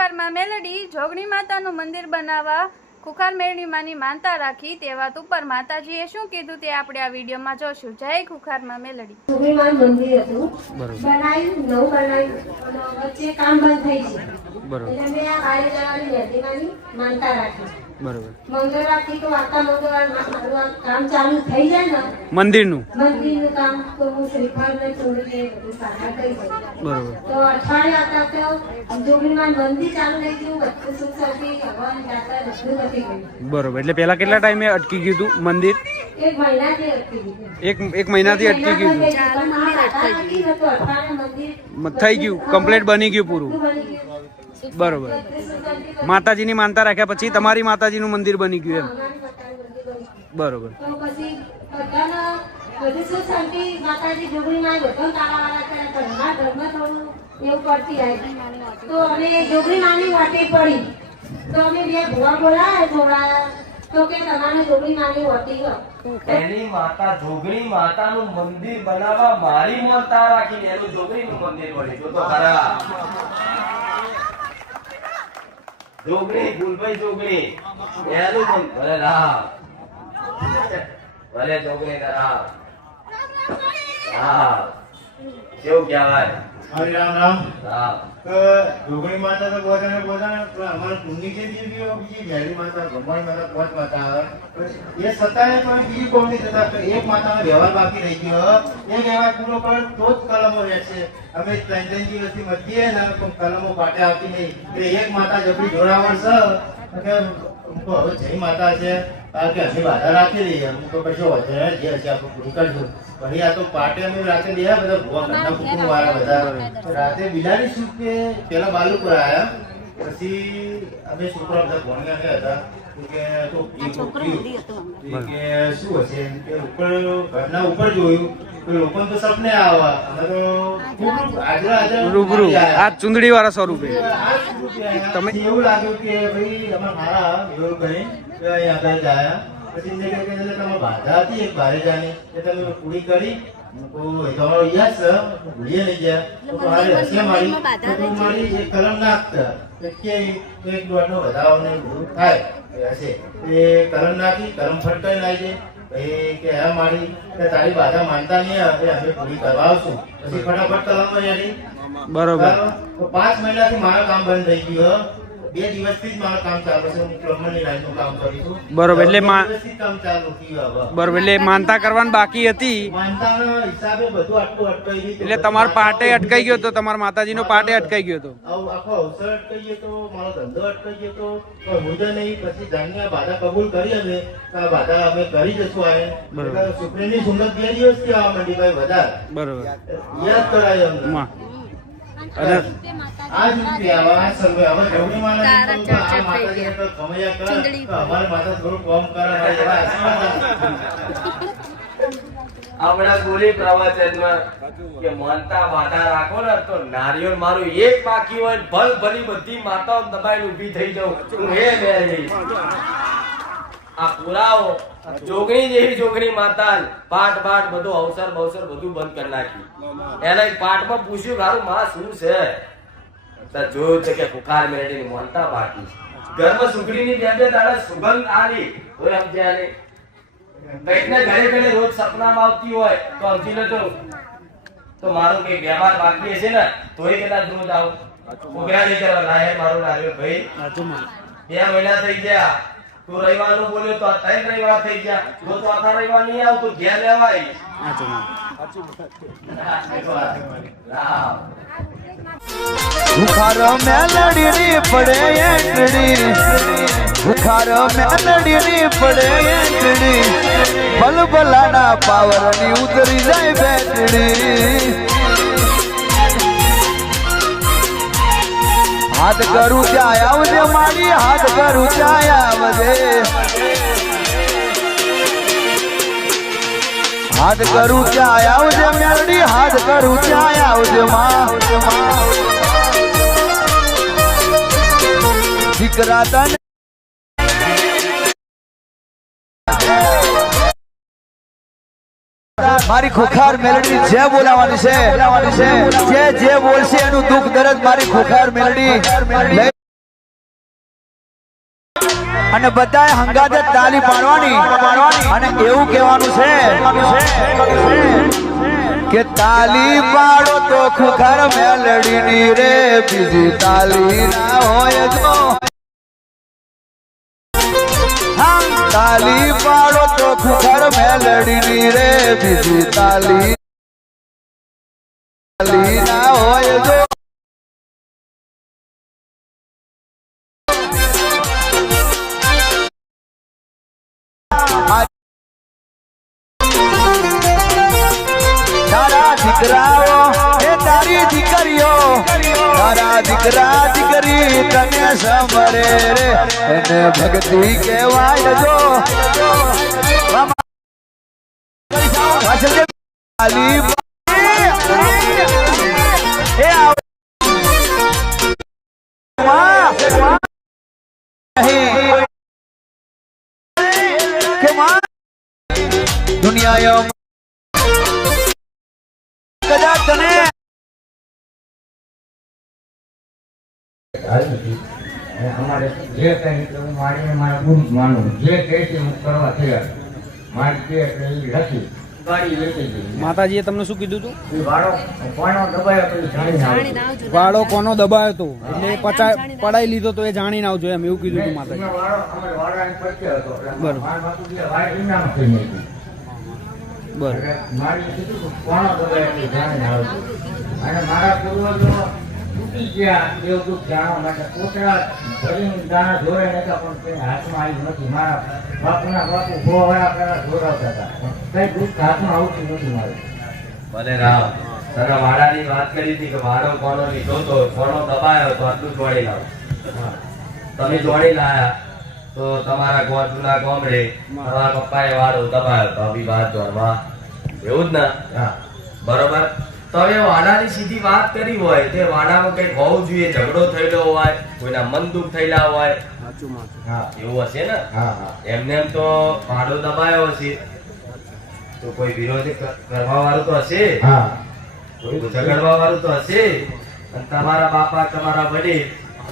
ખુખારમાં મેલડી જોગણી માતાનું મંદિર બનાવવા ખુખાર મેળડી માની માનતા રાખી તે વાત ઉપર માતાજીએ શું કીધું તે આપણે આ વિડીયોમાં જોશું। જય ખુખારમાં મેલડી। જોગણી માનું મંદિર હતું, બનાવ્યું, નવું બનાવ્યું અને વચ્ચે કામ બંધ થઈ ગયું। બરોબર। એટલે મેં આ કાર્ય જવાની મેલડી માની માનતા રાખી। બરોબર। મંગળવારથી તો આવતા મંગળવાર મારું આ કામ ચાલુ થઈ જાય ને મંદિરનું કામ તો હું શ્રીફળ ને ચોરીને બધું સારા કરી શકું। બરોબર। તો અઠવાડિયા આવતા તો જોગણી માનું મંદિર ચાલુ થઈ ગયું, વચ્ચે સુખ શાંતિ ભગવાન જાતા રસ્તું નથી ગયું। બરોબર। એટલે પેલા કેટલા ટાઈમે અટકી ગયું હતું મંદિર? એક મહિનાથી અટકી ગયું। એક મહિનાથી અટકી ગયું હતું। થઈ ગયું, કમ્પ્લીટ બની ગયું પૂરું। બરોબર। માતાજીની માનતા રાખ્યા પછી તમારી માતાજીનું મંદિર બની ગયું એમ? બરોબર। તો પછી બધાનો બધી સુખ શાંતિ માતાજી જોગણી માં બધા તાળાવાળા છે, ઘરમાં થોડું એવું કરતી આવી। તો અમે જોગણી માની વાટે પડી તો અમે બે ભુવા બોલાયા થોડા, તો કે તમારે જોગણી માની વાટી ગયો એની માતા જોગણી માતાનું મંદિર બનાવવા મારી માનતા રાખીને એનું જોગણીનું મંદિર બન્યું તો ખરા। જોગણી ગુલભાઈ જોગણી એનું ભલે રામ ભલે જોગણી રામ હા કેવું કહેવાય? हरे राम राम રામ जोगणी माता तो बोलता हमारे पुण्य के लिए भी बीजी मेरी माता भगवान माता बहुत माता है। ये सत्ता है पर बीजी कौन नहीं सत्ता, तो एक माता में व्यवहार बाकी रह गयो, ये व्यवहार पूरो कर तो ज कलमो रहશે। અમે 3 દિવસથી મધ્યે ને કલમો પાટે આવતી નહીં, તો એક માતા જબરી જોડાવર છે કે હવે જય માતા છે કારણ કે અમે બાધા રાખેલી છે, અમુક તો કશો વધારે જે હશે આપણે પૂરી કરશું। પછી આ તો પાટે અમે રાતે દે બધા ભૂવા ઘરના કુટુંબ વાળા બધા રાતે બિલાડી શું કે પેલા બાલુપુર આવ્યા, પછી અમે છોકરા બધા ભણ્યા હતા કે તો કે શું હશે કે ઉપર ઘરના ઉપર જોયું તો લોકો તો સપને આવા, અમે તો ખૂબ હાજર રૂબરૂ આ ચુંદડી વાળા સ્વરૂપે તમે એવું લાગ્યું કે ભાઈ અમારા મારા એવું કહી અહીં આગળ જાય। પછી મેં કહ્યું કે તમે બાધા હતી એક બારે જાની એ તમે પૂરી કરી તમારો યાદ છે ભૂલીએ નહીં ગયા તો મારી હશે મારી તો તું મારી એક કલમ નાખતા કે એક દોડનો વધારો ને બધું થાય હશે એ કલમ નાખી કલમ ફટકાઈ નાખી જાય કે હા મારી કે તારી બાધા માનતા નહીં આવે અમે પૂરી કરવા આવશું। પછી ફટાફટ કલમ યારી બરોબર। તો 5 મહિનાથી મારું કામ બંધ થઈ ગયું, 2 દિવસથી જ મારું કામ ચાલુ છે, હું પ્લમ્બરની લાઈનનું કામ કરું છું। બરોબર। એટલે દિવસથી કામ ચાલુ થયું હવે। બરોબર। એટલે માનતા કરવાની બાકી હતી, માનતાના હિસાબે બધું આટલું અટકાઈ ગયું, એટલે તમારો પાટે અટકાઈ ગયો તો તમારા માતાજીનો પાટે અટકાઈ ગયો તો આખો અવસર અટકાઈ ગયો તો મારો ધંધો અટકાઈ ગયો તો કોઈ મુદ્દે નહીં। પછી જાણ્યા બાધા કબૂલ કરી અમે આ બાધા અમે કરી જશું આ સુપ્રીમની સુંદર 2 દિવસથી આવવા માંડી ભાઈ વધારે બરોબર યાદ કરાય અમને માં। અને આજ રીતે આવા સર્વે હવે જોગણી માના આ માતાજી તો કમૈયા કરે તો અમારી માતા થોડું કામ કરે અમારી એવા આશીર્વાદ આપણા ગોલી પ્રવચનમાં કે માનતા બાધા રાખો ને તો નારિયેળ મારું એક બાકી હોય ભલ ભલી બધી માતાઓ દબાઈને ઊભી થઈ જાઉં હું હે મેરી આ પુરાવો જોગણી જેવી જોગણી માતા પાઠ બાટ બધું અવસર બવસર બધું બંધ કરી નાખી। એને પાઠમાં પૂછ્યું મારું માં શું છે તો જોયું છે કે ખુખાર મેળડીની માનતા બાકી ઘરમાં સુગડીની બે દાડા સુગંધ આવી હોય સમજ્યા નહીં કઈક ને ઘરે ઘરે રોજ સપનામાં આવતી હોય તો સમજી લેજો તો મારું કઈ વ્યવહાર બાકી હશે ને તોય કદાચ રોજ આવું ઉગ્રા નહીં કરવા લાયે મારું નારિયેળ ભાઈ 2 મહિના થઈ ગયા તું રવિવારનું બોલ્યો તો 3 રવિવાર થઈ ગયા તો ચોથા રવિવાર નહીં આવતું ઘેર લેવાય। ખુખાર મેલડીની પડે એંટડી, ખુખાર મેલડીની પડે એંટડી, ભલભલાના પાવરની ઉતરી જાય બેટડી। હાથ કરું ત્યાં આવજે મારી, હાથ કરું ત્યાં આવજે, હાથ કરું ત્યાં આવજે મેલડી, હાથ કરું ત્યાં આવજે માં। દીકરા તને મારી ખુખાર મેલડી જે બોલાવાની છે, જે બોલશે એનું દુઃખ દર્દ મારી ખુખાર મેલડી અને બધાએ હંગાતે તાલી પાડવાની અને એવું કહેવાનું છે કે તાલી પાડો તો ખુખાર મેલડીની રે બીજી તાલી ના હોય જો તાલી પાડો તો ખુખાર મેલડીની રે બીજી તાલી ના હોય જો તારા દીકરાઓ એ તારી દીકરીઓ તારા દીકરા દીકરી તને સમરે રે એને ભક્તિ કહેવાય જો દુનિયા કદાચ તને અમારે જે કઈ હું મારીને મારા ગુરુ માનું જે કહે છે હું કરવા તૈયાર મારી જે લખી ગાડી લેતી ગઈ માતાજીએ તમને શું કીધું હતું? એ વાળો કોનો દબાયો તો જાણીને આવજો. વાળો કોનો દબાયો હતો એટલે પડાઈ લીધો તો એ જાણીને આવજો એમ એવું કીધું હતું માતાજી. એમાં વાળો અમારે વાળાની પડકે હતો એટલે બરોબર. મારા બાપુ જે વાય ઇનામ થઈ ગઈ બરોબર. એટલે મારી કીધું કે કોનો દબાયો તો જાણીને આવજો. અને મારા પૂર્વજો તૂટી ગયા એવું દુઃખ જાણવા માટે કોતરા ભરીને દાણા જોડે નતા પણ તેને હાથમાં આવ્યું નથી. મારા બાપુના બાપુ ભોવાળા પેલા જોડાવતા હતા કઈ દુઃખ હાથમાં આવતું નથી મારે. ભલે રામ તને વાડાની વાત કરી હતી કે વાડો કોનો લીધો તો કોનો દબાયો તો આટલું જોડી લાવો. તમે જોડી લાયા તો તમારા ગોઠના ગામડે તમારા પપ્પાએ વાડો દબાયો તો આવી વાત જોડવા એવું જ ને? હા બરોબર. તો હવે વાડાની સીધી વાત કરી હોય તે વાડામાં કઈક હોવું જોઈએ, ઝઘડો થયેલો હોય, કોઈના મન દુઃખ થયેલા હોય, હા એવું હશે ને? હા હા એમને એમ તો વાડો દબાયો હશે તો કોઈ વિરોધ કરવા વાળું તો હશે, હા કોઈ ઝઘડવા વાળું તો હશે. અને તમારા બાપા તમારા વડીલ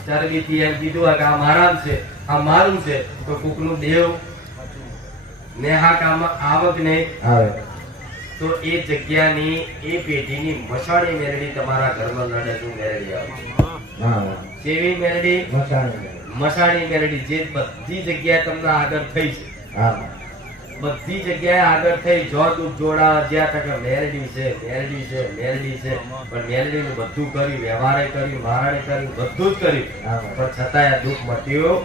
ચરબીથી એમ કીધું હોય કે આ મારામ છે આ મારું છે તો કોકનું દેવ નેહા કામ આવક નહીં આવે તો એ જગ્યાની એ પેઢીની મસાણી મેરડી તમારા ઘરમાં લડે તો મેરડી આવે. હા કેવી મેરડી? મસાણી મસાણી મેરડી જે બધી જગ્યાએ તમને આગળ થઈ છે, હા બધી જગ્યાએ આગળ થઈ જો દુઃખ જોડા જ્યાં તક મેરડી છે મેરડી છે મેરડી છે પણ મેરડીનું બધું કર્યું, વ્યવહારે કર્યું, મારણે કર્યું, બધું જ કર્યું પણ છતાંય આ દુઃખ મટ્યું.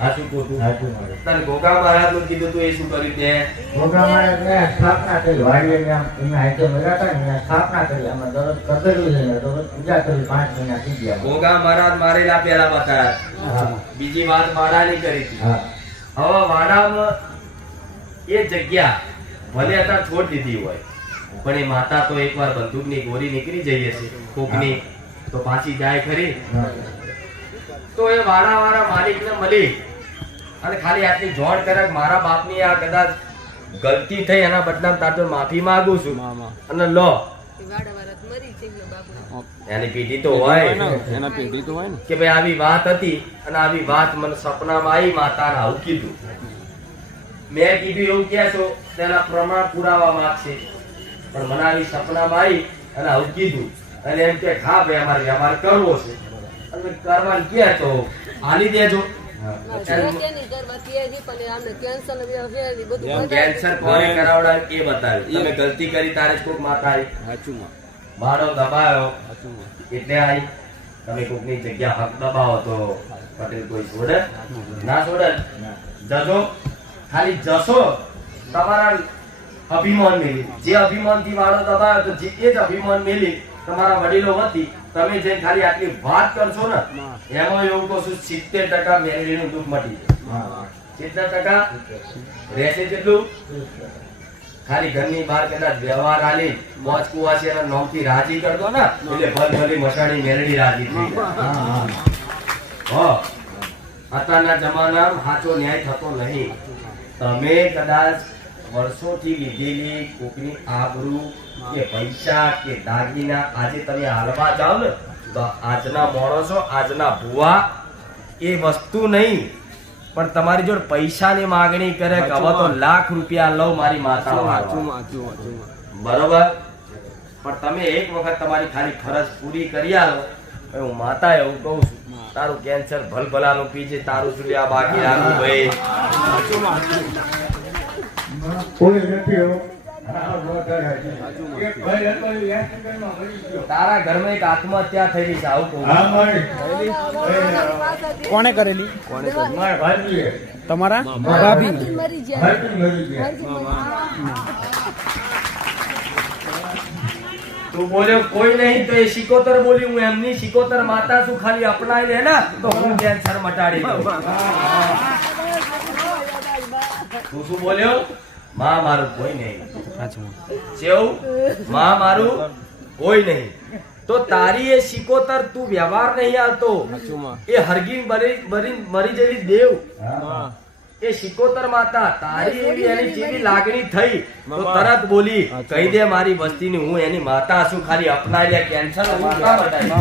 હાચું ખોટું? સાચું મળે. તને ગોગા મહારાજ નું કીધું તું એ શું કર્યું તે? પ્રોગ્રામમાં મેં સ્થાપના કરી વાડીએ આમ એમના હાથે મળ્યા હતા ને મેં સ્થાપના કરી અમે દરરોજ કતરવી લઈને દરરોજ પૂજા કરી 5 મહિના થઈ ગયા. ગોગા મહારાજ મારેલા પેલા બતાવ્યા. હા બીજી વાત વાડાની કરી હતી. હા હવે વાડામાં એ જગ્યા ભલે અત્યારે છોડ દીધી હોય પણ એ માતા તો એકવાર બંદૂકની ગોળી નીકળી જઈએ છે કોકની તો પાછી જાય ખરી. હા તો એ વાળા માલિકને મળી અને ખાલી આટલી જોડ કરે કે મારા બાપની આ કદાચ ગલતી થઈ એના બદલામાં તાર તો માફી માંગુ છું અને લો એની પેઢી તો હોય એના પેઢી તો હોય ને કે ભાઈ આવી વાત હતી અને આવી વાત મને સપનામાં આવી માતાને આવું કીધું. મેં કીધું એવું ક્યાં છો તેના પ્રમાણ પુરાવા માંગશે પણ મને આવી સપનામાં આવી અને આવું કીધું અને એમ કે હા ભાઈ અમારે વ્યવહાર કરવો છે અને કરવાનું ક્યાં તો હાલી દેજો. કેન્સર કોને કરાવડાવે એ બતાવ્યું. તમે ગલતી કરી તારે જ કોક માતા આવી, મારો દબાયો એટલે આવી. તમે કોકની જગ્યા હક દબાવો તો પટેલ કોઈ છોડે ના છોડે. જજો ખાલી જશો તમારા અભિમાન મેલી જે અભિમાન થી વાળો દબાયો તો એ જ અભિમાન મેલી તમારા વડીલો વતી તમે જે ખાલી આટલી વાત કરશો ને એમાં એવું કહું છું 70% મેલેડીનું દુઃખ મટી જાય. કેટલા ટકા રહેશે? કેટલું? ખાલી ઘરની બહાર કદાચ વ્યવહાર આલી મોજ કુવાસી એના નામથી રાજી કરતો ને એટલે ભલી મસાણી મેલેડી રાજી થઈ જાય. અત્યારના જમાનામાં સાચો ન્યાય થતો નહીં. તમે કદાચ વર્ષોથી લીધેલી કોકની આબરૂ કે પૈસા કે દાગીના આજે તમે હાલવા જાઓ ને તો આજના માણસો આજના ભુવા એ વસ્તુ નહીં પણ તમારી જોડે પૈસાની માંગણી કરે કે હવે તો લાખ રૂપિયા લઉં મારી માતા બરોબર, પણ તમે એક વખત તમારી ખાલી ફરજ પૂરી કરી આલો. હું માતા એવું કહું છું, તારું કેન્સર ભલભલાનું પીજે, તારું શું આ બાકી રાખું ભાઈ. કોઈ નથી હો. એક ભાઈ હતો એ એક્સિડન્ટમાં મરી ગયો. તારા ઘરમાં એક આત્મહત્યા થઈ છે આવું કહું. હા મારી કોણે કરેલી? મારા ભાભીએ. તમારા ભાભી? ભાભી મરી ગયા. તું બોલ્યો કોઈ નહીં તો એ શિકોતર બોલી. હું એમની શિકોતર માતા છું, ખાલી અપનાવી લે ને તો હું કેન્સર મટાડી દઉં. તું શું બોલ્યો? માં મારું કોઈ નહીં. કેવું? માં મારું કોઈ નહીં. તો તારી એ શિકોતર તું વ્યવહાર નહીં આવતો, એ હરગીન મરી જેલી દેવ, એ શિકોતર માતા તારી એવી એની જેવી લાગણી થઈ તો તરત બોલી કહી દે મારી વસ્તીની હું એની માતા છું, ખાલી અપનાવી લે કેન્સર માતા બતાવી.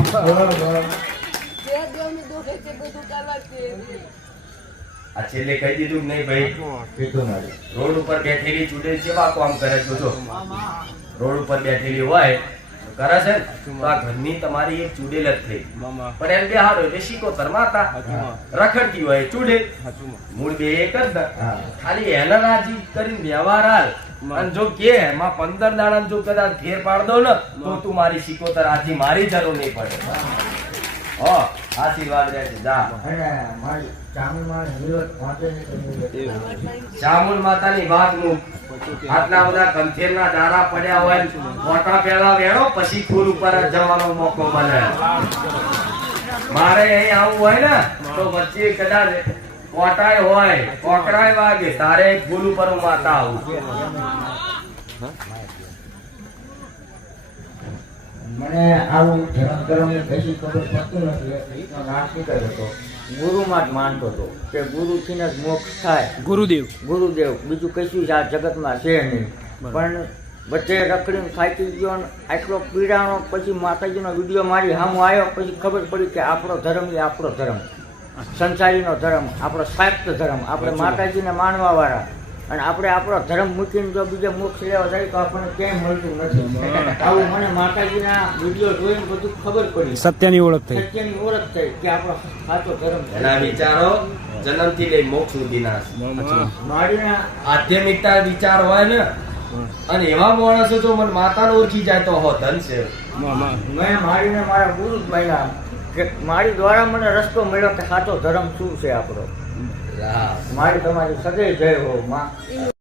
આ છેલ્લે કહી દીધું કે નહીં ભાઈ? રોડ ઉપર બેઠેલી ચૂડેલ કેવા કામ કરે છે? જો રોડ ઉપર બેઠેલી હોય કરે છે તો આ ઘરની તમારી એક ચૂડેલ જ થઈ, પણ એમ બે હારો એટલે શિકોતર માતા રખડતી હોય ચૂડેલ, મૂળ બે એક જ ને. ખાલી એના રાજી કરીને વ્યવહાર હાલ, અને જો કે એમાં 15 દાડા જો કદાચ ફેર પાડ દો ને તો તું મારી શિકોતર આથી મારી જરૂર નહીં પડે. હો આશીર્વાદ રહેશે. જા ચામુંડ માતાની વાત મૂક. આટલા બધા કંથેરના દાડા પડ્યા હોય, મોટા પેલા વેણો પછી ફૂલ ઉપર જ જવાનો મોકો મળે. મારે અહીં આવવું હોય ને તો વચ્ચે કદાચ કોટાય હોય, કોકડાય વાગે, તારે ફૂલ ઉપર હું માતા આવું. મને આવું ધર્મ કરવાની કશી ખબર પડતું નથી. નાસ્તિક જ હતો, ગુરુમાં જ માનતો હતો કે ગુરુથી જ મોક્ષ થાય. ગુરુદેવ બીજું કશું જ આ જગતમાં છે નહીં. પણ વચ્ચે રખડીને થાકી ગયો ને આટલો પીડાણો, પછી માતાજીનો વિડીયો મારી સામું આવ્યો, પછી ખબર પડી કે આપણો ધર્મ એ આપણો ધર્મ, સંસારીનો ધર્મ, આપણો શાક્ત ધર્મ, આપણે માતાજીને માનવા વાળા, અને આપણે આપણો ધર્મ મૂકીને જો બીજા મોક્ષ લેવા જાય તો આપણને ક્યાંય મળતું નથી. આવું મને માતાજીના વિડીયો જોઈને બધું ખબર પડી, સત્યની ઓળખ થઈ. સત્યની ઓળખ થઈ કે આપણો સાચો ધર્મ છે. એના વિચારો જન્મથી લઈ મોક્ષ સુધીના છે. મારીના આધ્યાત્મિકતા વિચાર હોય ને, અને એવા માણસો જો મને માતાને ઓળખી જાય તો હો ધન છે. મેં મારીને મારા ગુરુ જ બન્યા કે મારી દ્વારા મને રસ્તો મળ્યો કે સાચો ધર્મ શું છે આપણો. મારી તમારી સદૈવ જય હો માં.